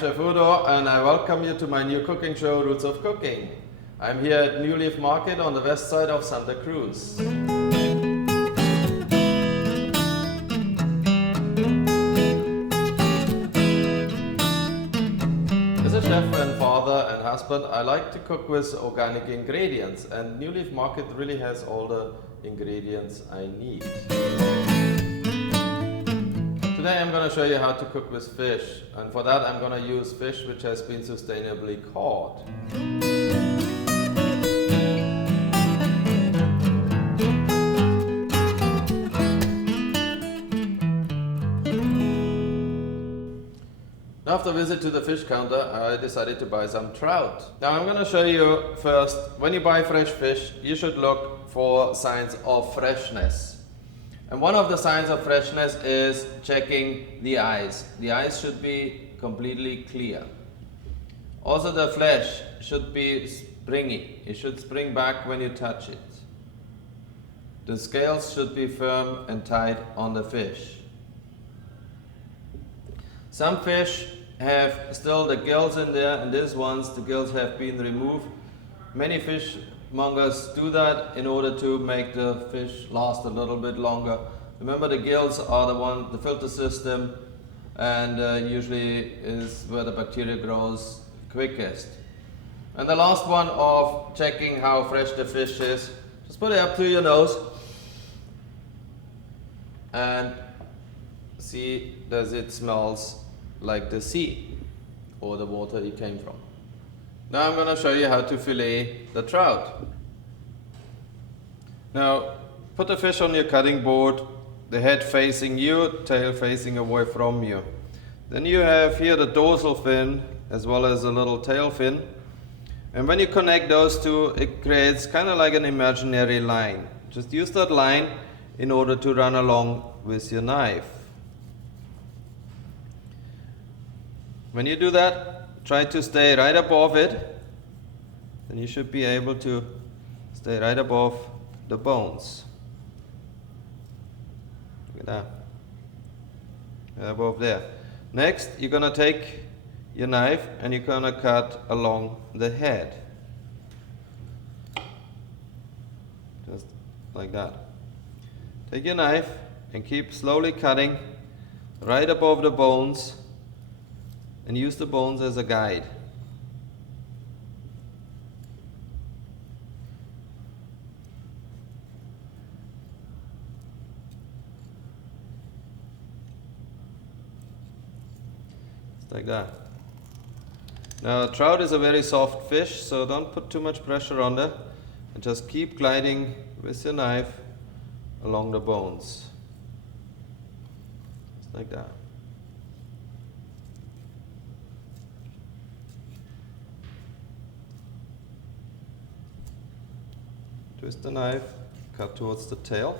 Chef Udo and I welcome you to my new cooking show, Roots of Cooking. I'm here at New Leaf Market on the west side of Santa Cruz. As a chef and father and husband, I like to cook with organic ingredients, and New Leaf Market really has all the ingredients I need. Today I'm going to show you how to cook with fish, and for that I'm going to use fish which has been sustainably caught. After a visit to the fish counter, I decided to buy some trout. Now I'm going to show you first, when you buy fresh fish, you should look for signs of freshness. And one of the signs of freshness is checking the eyes. The eyes should be completely clear. Also the flesh should be springy. It should spring back when you touch it. The scales should be firm and tight on the fish. Some fish have still the gills in there, and these ones, the gills have been removed. Many fishmongers do that in order to make the fish last a little bit longer. Remember, the gills are the filter system, and usually is where the bacteria grows quickest. And the last one of checking how fresh the fish is, just put it up to your nose and see, does it smells like the sea or the water it came from. Now I'm going to show you how to fillet the trout. Now put the fish on your cutting board, the head facing you, tail facing away from you. Then you have here the dorsal fin as well as a little tail fin, and when you connect those two, it creates kind of like an imaginary line. Just use that line in order to run along with your knife. When you do that, try to stay right above it, then you should be able to stay right above the bones. Look at that. Right above there. Next, you're going to take your knife and you're going to cut along the head. Just like that. Take your knife and keep slowly cutting right above the bones, and use the bones as a guide. Just like that. Now trout is a very soft fish, so don't put too much pressure on it, and just keep gliding with your knife along the bones. Just like that. Twist the knife, cut towards the tail.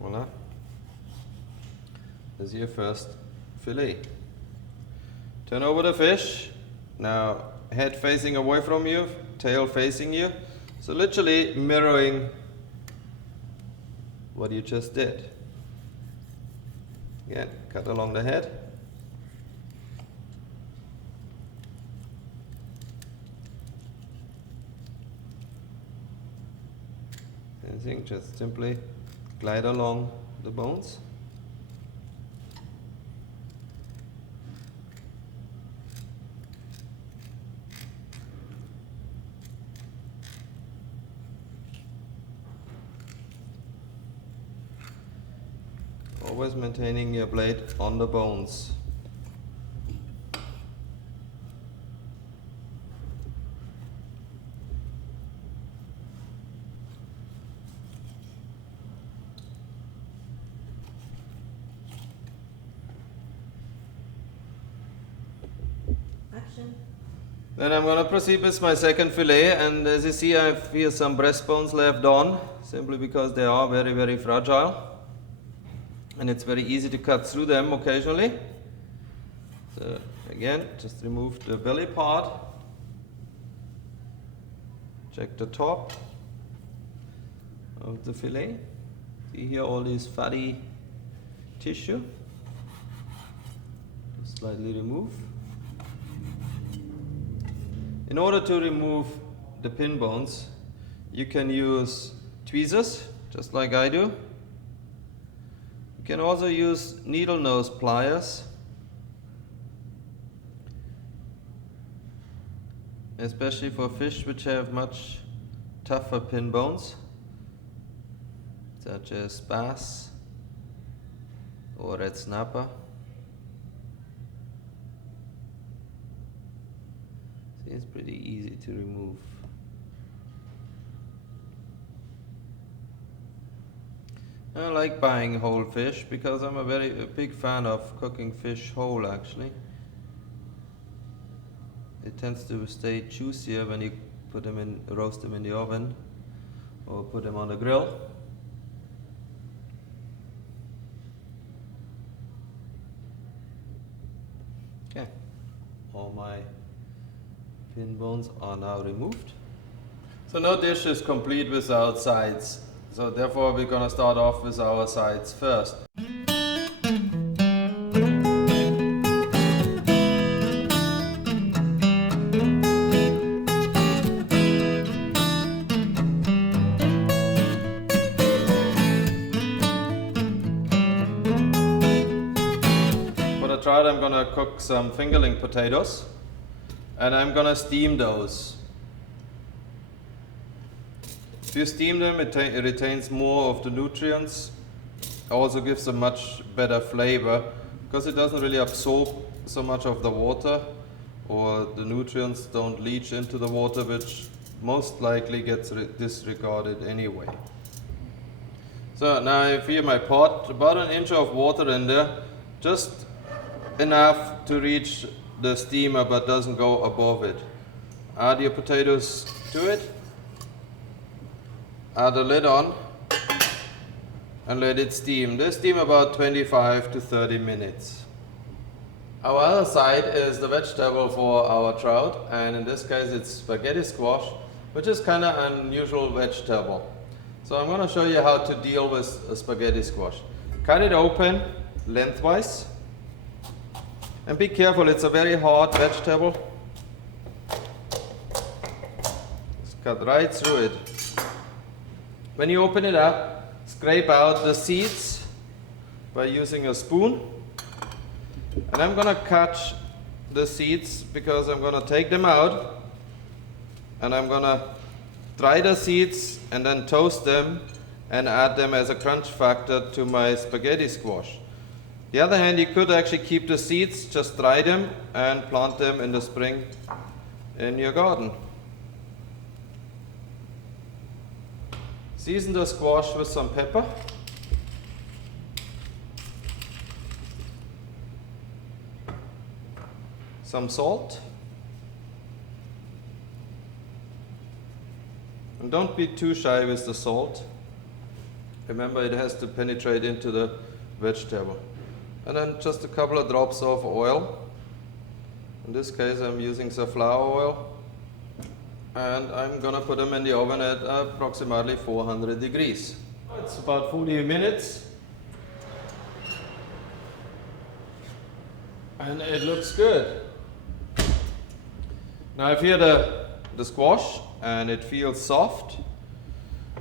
Voila. There's your first fillet. Turn over the fish. Now head facing away from you, tail facing you. So literally mirroring what you just did. Again, cut along the head. Same thing, just simply glide along the bones. Always maintaining your blade on the bones. Action. Then I'm going to proceed with my second fillet, and as you see, I have here some breastbones left on, simply because they are very, very fragile. And it's very easy to cut through them occasionally. So again, just remove the belly part. Check the top of the fillet. See here all this fatty tissue. Just slightly remove. In order to remove the pin bones, you can use tweezers, just like I do. You can also use needle nose pliers, especially for fish which have much tougher pin bones, such as bass or red snapper. See, it's pretty easy to remove. I like buying whole fish because I'm a big fan of cooking fish whole actually. It tends to stay juicier when you put them in, roast them in the oven or put them on the grill. Okay, all my pin bones are now removed. So no dish is complete without sides. So therefore we're gonna start off with our sides first. For the trout I'm gonna cook some fingerling potatoes and I'm gonna steam those. If you steam them, it retains more of the nutrients, also gives a much better flavor because it doesn't really absorb so much of the water, or the nutrients don't leach into the water, which most likely gets disregarded anyway. So now I fill my pot, about an inch of water in there, just enough to reach the steamer but doesn't go above it. Add your potatoes to it. Add the lid on and let it steam. They steam about 25 to 30 minutes. Our other side is the vegetable for our trout, and in this case it's spaghetti squash, which is kind of an unusual vegetable. So I'm going to show you how to deal with a spaghetti squash. Cut it open lengthwise and be careful, it's a very hard vegetable. Just cut right through it. When you open it up, scrape out the seeds by using a spoon. And I'm going to cut the seeds because I'm going to take them out and I'm going to dry the seeds and then toast them and add them as a crunch factor to my spaghetti squash. The other hand, you could actually keep the seeds, just dry them and plant them in the spring in your garden. Season the squash with some pepper. Some salt. And don't be too shy with the salt. Remember, it has to penetrate into the vegetable. And then just a couple of drops of oil. In this case, I'm using safflower oil. And I'm gonna put them in the oven at approximately 400 degrees. It's about 40 minutes. And it looks good. Now I've here the squash and it feels soft.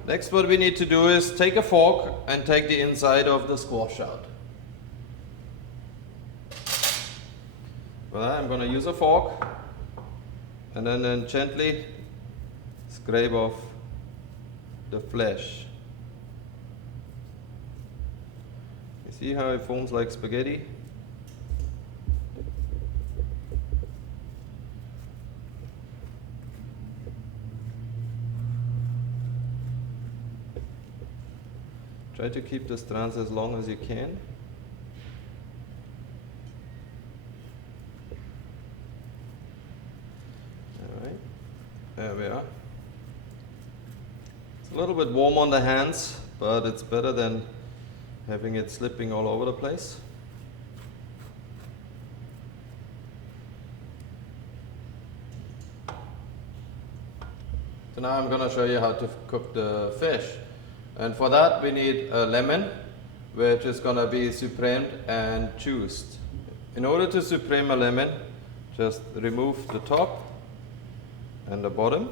Next, what we need to do is take a fork and take the inside of the squash out. For that, I'm gonna use a fork and then gently scrape off the flesh. You see how it forms like spaghetti? Try to keep the strands as long as you can. Alright, there we are. It's a little bit warm on the hands, but it's better than having it slipping all over the place. So So now I'm going to show you how to cook the fish. And for that we need a lemon, which is going to be supremed and juiced. In order to supreme a lemon, just remove the top and the bottom.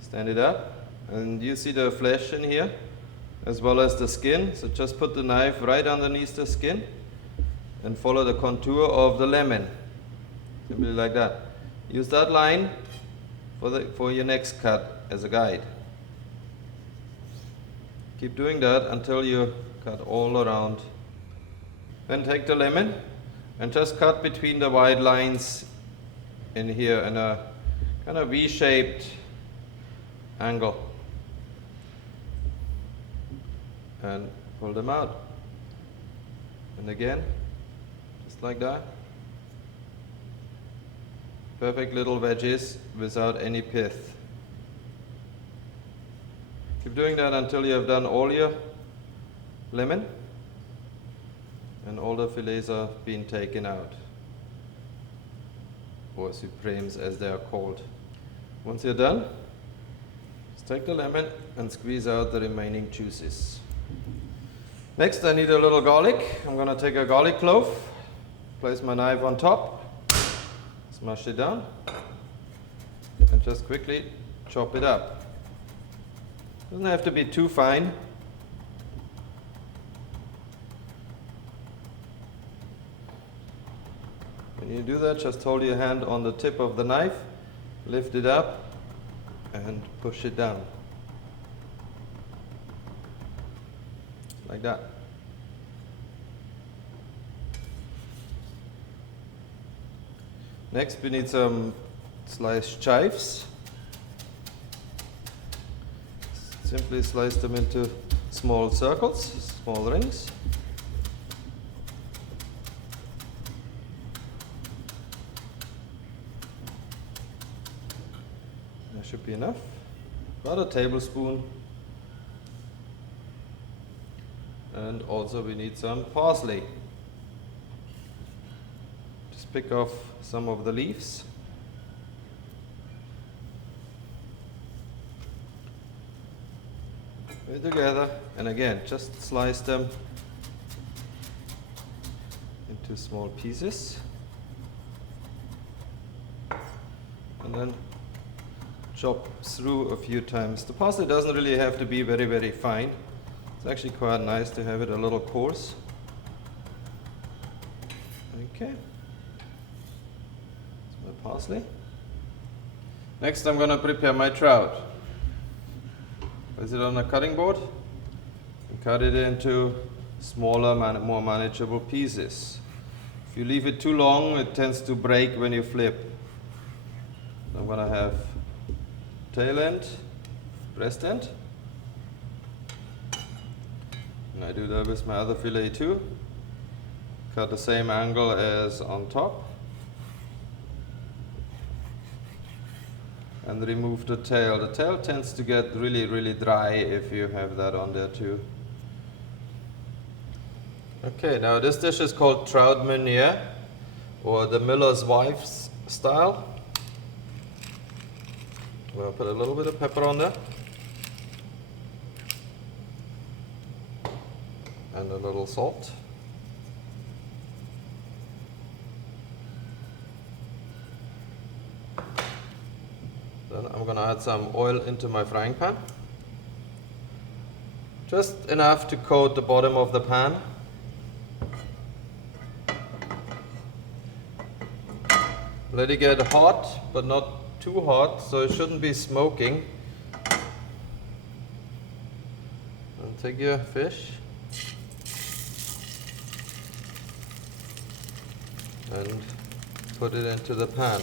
Stand it up, and you see the flesh in here as well as the skin. So just put the knife right underneath the skin and follow the contour of the lemon. Simply like that. Use that line for your next cut as a guide. Keep doing that until you cut all around. Then take the lemon and just cut between the white lines in here in a kind of V-shaped angle. And pull them out. And again, just like that. Perfect little veggies without any pith. Keep doing that until you have done all your lemon and all the fillets are being taken out, or supremes as they are called. Once you're done, just take the lemon and squeeze out the remaining juices. Next, I need a little garlic. I'm going to take a garlic clove, place my knife on top, smash it down, and just quickly chop it up. Doesn't have to be too fine. When you do that, just hold your hand on the tip of the knife, lift it up, and push it down. Like that. Next, we need some sliced chives. Simply slice them into small circles, small rings. That should be enough. About a tablespoon. And also we need some parsley. Just pick off some of the leaves. Put it together, and again, just slice them into small pieces. And then chop through a few times. The parsley doesn't really have to be very, very fine. It's actually quite nice to have it a little coarse. Okay. That's my parsley. Next, I'm going to prepare my trout. Place it on a cutting board and cut it into smaller, more manageable pieces. If you leave it too long, it tends to break when you flip. I'm going to have tail end, breast end. And I do that with my other fillet too. Cut the same angle as on top. And remove the tail. The tail tends to get really, really dry if you have that on there too. Okay, now this dish is called trout meunier, or the miller's wife's style. I'm going to put a little bit of pepper on there. And a little salt. Then I'm going to add some oil into my frying pan. Just enough to coat the bottom of the pan. Let it get hot, but not too hot, so it shouldn't be smoking. And take your fish and put it into the pan.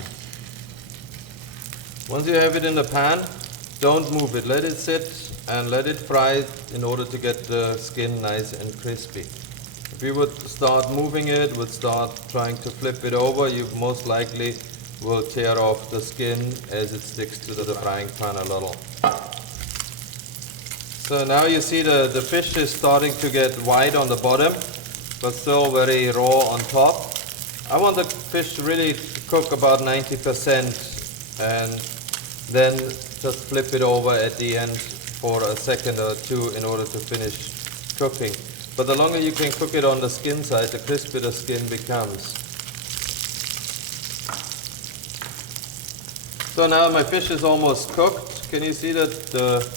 Once you have it in the pan, don't move it. Let it sit and let it fry in order to get the skin nice and crispy. If you would start moving it, would start trying to flip it over, you most likely will tear off the skin as it sticks to the frying pan a little. So now you see the fish is starting to get white on the bottom, but still very raw on top. I want the fish really to cook about 90%, and then just flip it over at the end for a second or two in order to finish cooking. But the longer you can cook it on the skin side, the crispier the skin becomes. So now my fish is almost cooked. Can you see that the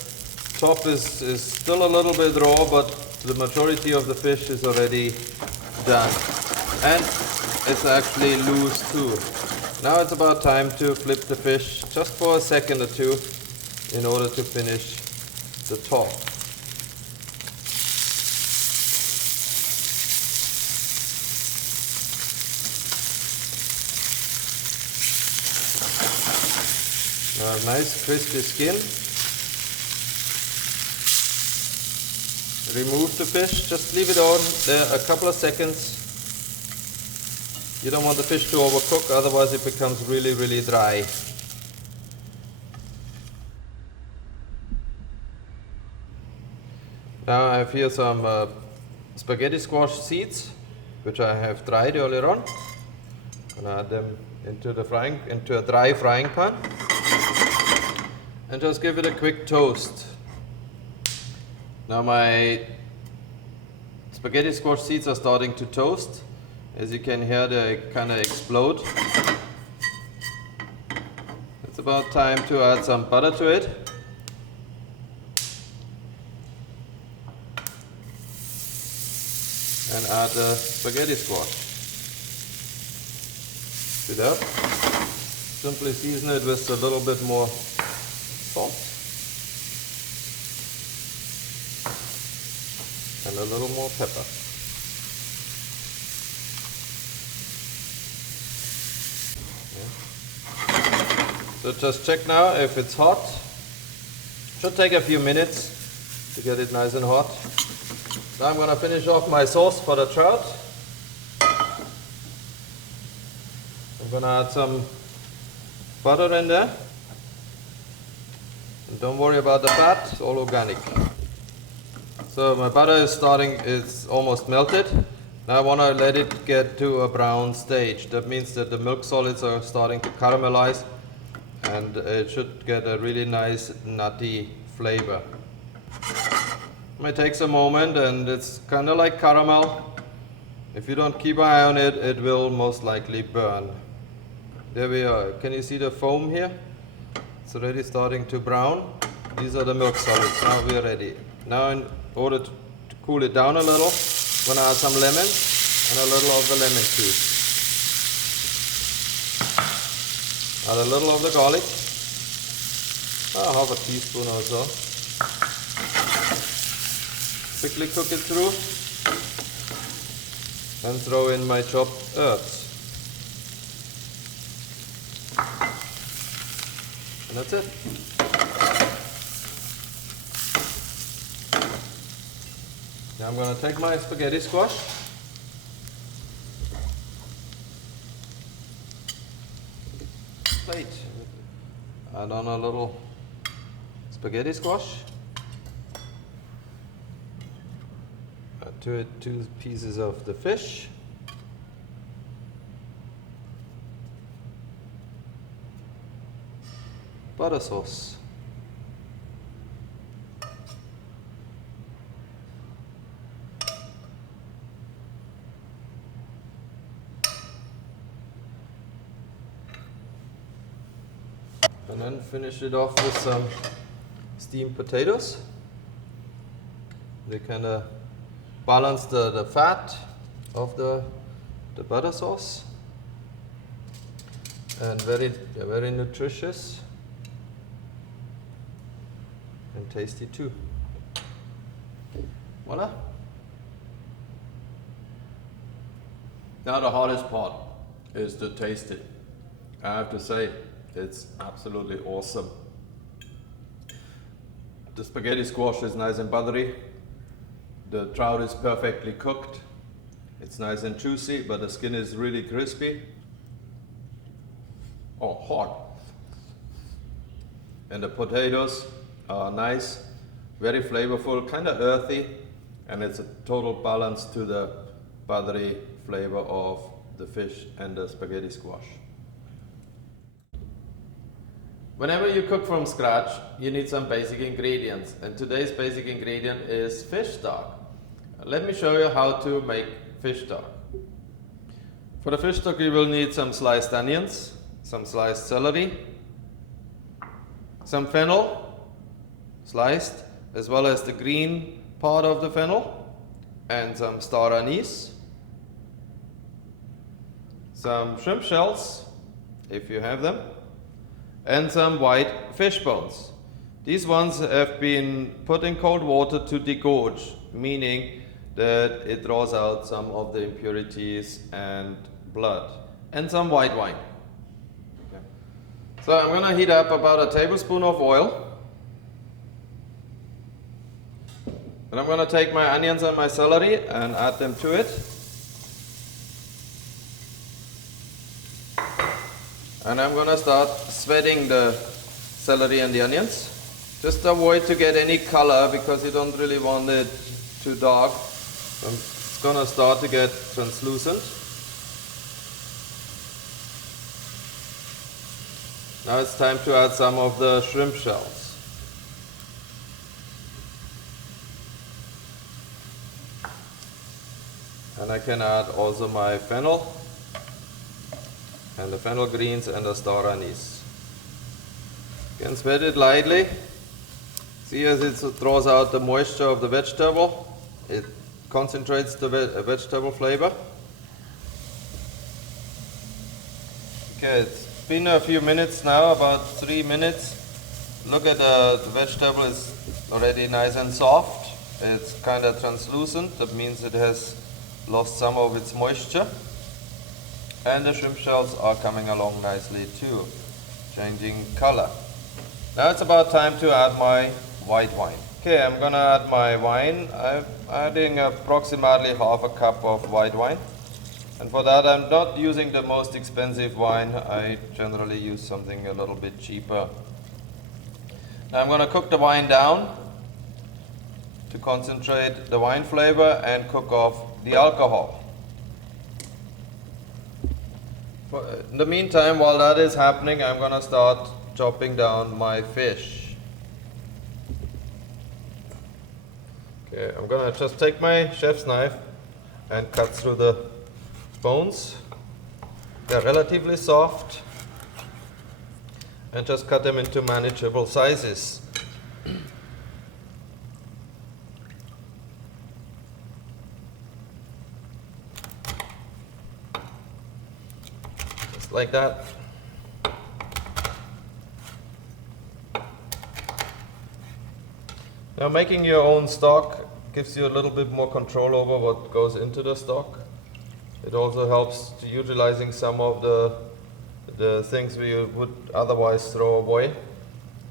top is still a little bit raw, but the majority of the fish is already done. And it's actually loose too. Now it's about time to flip the fish just for a second or two in order to finish the top. Now, nice crispy skin. Remove the fish, just leave it on there a couple of seconds. You don't want the fish to overcook, otherwise it becomes really, really dry. Now I have here some spaghetti squash seeds, which I have dried earlier on. I'm gonna add them into a dry frying pan and just give it a quick toast. Now my spaghetti squash seeds are starting to toast. As you can hear, they kind of explode. It's about time to add some butter to it. And add the spaghetti squash. Mix it up. Simply season it with a little bit more salt. And a little more pepper. So just check now if it's hot. Should take a few minutes to get it nice and hot. Now I'm going to finish off my sauce for the trout. I'm going to add some butter in there. And don't worry about the fat, it's all organic. So my butter is almost melted. Now I want to let it get to a brown stage. That means that the milk solids are starting to caramelize. And it should get a really nice nutty flavor. It might take a moment, and it's kind of like caramel. If you don't keep an eye on it, it will most likely burn. There we are. Can you see the foam here? It's already starting to brown. These are the milk solids. Now we are ready. Now in order to cool it down a little, I'm going to add some lemon and a little of the lemon juice. Add a little of the garlic, half a teaspoon or so. Quickly cook it through and throw in my chopped herbs. And that's it. Now I'm going to take my spaghetti squash. Plate. Add on a little spaghetti squash. Add to it 2 pieces of the fish. Butter sauce. And then finish it off with some steamed potatoes. They kind of balance the fat of the butter sauce. And very nutritious and tasty too. Voila. Now the hardest part is to taste it. I have to say, it's absolutely awesome. The spaghetti squash is nice and buttery. The trout is perfectly cooked. It's nice and juicy, but the skin is really crispy. Oh, hot. And the potatoes are nice, very flavorful, kind of earthy, and it's a total balance to the buttery flavor of the fish and the spaghetti squash. Whenever you cook from scratch, you need some basic ingredients, and today's basic ingredient is fish stock. Let me show you how to make fish stock. For the fish stock you will need some sliced onions, some sliced celery, some fennel, sliced, as well as the green part of the fennel, and some Start Anise, some shrimp shells, if you have them, and some white fish bones. These ones have been put in cold water to degorge, meaning that it draws out some of the impurities and blood, and some white wine. Okay. So I'm going to heat up about a tablespoon of oil, and I'm going to take my onions and my celery and add them to it. And I'm going to start sweating the celery and the onions. Just avoid to get any color because you don't really want it too dark. It's going to start to get translucent. Now it's time to add some of the shrimp shells. And I can add also my fennel, and the fennel greens and the Start Anise. You can spread it lightly. See as it draws out the moisture of the vegetable. It concentrates the vegetable flavor. Okay, it's been a few minutes now, about 3 minutes. Look at the vegetable is already nice and soft. It's kind of translucent. That means it has lost some of its moisture. And the shrimp shells are coming along nicely too, changing color. Now it's about time to add my white wine. Okay, I'm gonna add my wine. I'm adding approximately half a cup of white wine. And for that I'm not using the most expensive wine. I generally use something a little bit cheaper. Now I'm gonna cook the wine down to concentrate the wine flavor and cook off the alcohol. In the meantime, while that is happening, I'm going to start chopping down my fish. Okay, I'm going to just take my chef's knife and cut through the bones. They're relatively soft, and just cut them into manageable sizes. Like that. Now making your own stock gives you a little bit more control over what goes into the stock. It also helps to utilizing some of the things we would otherwise throw away,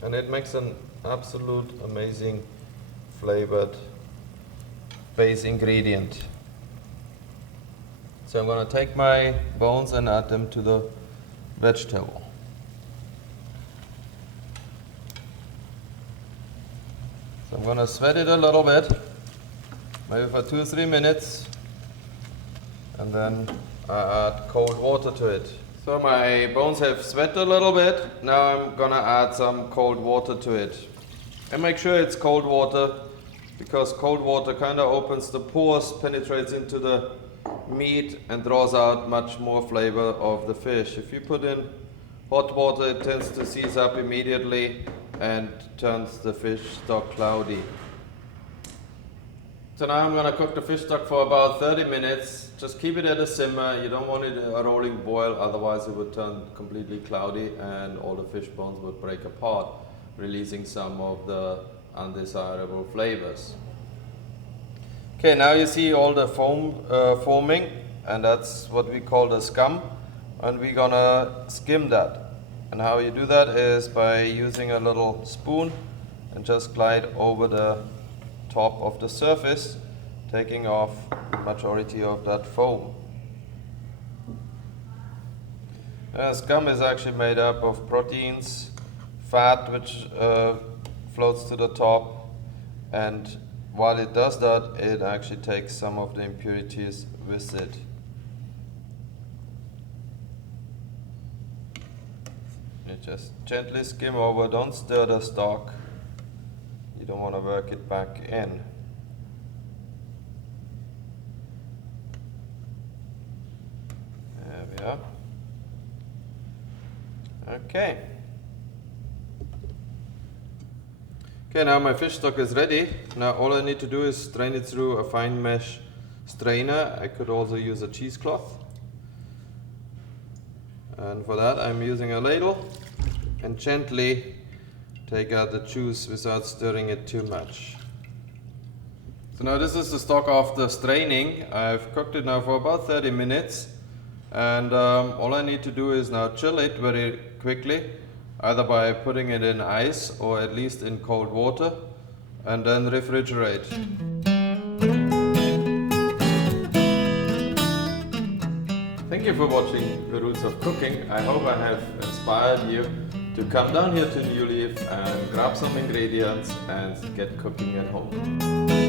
and it makes an absolute amazing flavored base ingredient. So I'm going to take my bones and add them to the vegetable. So I'm going to sweat it a little bit, maybe for 2 or 3 minutes, and then I add cold water to it. So my bones have sweat a little bit. Now I'm going to add some cold water to it. And make sure it's cold water, because cold water kind of opens the pores, penetrates into the meat and draws out much more flavor of the fish. If you put in hot water, it tends to seize up immediately and turns the fish stock cloudy. So now I'm going to cook the fish stock for about 30 minutes. Just keep it at a simmer. You don't want it a rolling boil, otherwise it would turn completely cloudy and all the fish bones would break apart, releasing some of the undesirable flavors. Okay, now you see all the foam forming, and that's what we call the scum, and we're gonna skim that. And how you do that is by using a little spoon and just glide over the top of the surface, taking off the majority of that foam. Scum is actually made up of proteins, fat which floats to the top, and while it does that, it actually takes some of the impurities with it. You Just gently skim over, don't stir the stock. You don't want to work it back in. There we are. Okay. Okay, now my fish stock is ready. Now all I need to do is strain it through a fine mesh strainer. I could also use a cheesecloth. And for that I'm using a ladle and gently take out the juice without stirring it too much. So now this is the stock after straining. I've cooked it now for about 30 minutes. And all I need to do is now chill it very quickly, either by putting it in ice or at least in cold water, and then refrigerate. Thank you for watching The Roots of Cooking. I hope I have inspired you to come down here to New Leaf and grab some ingredients and get cooking at home.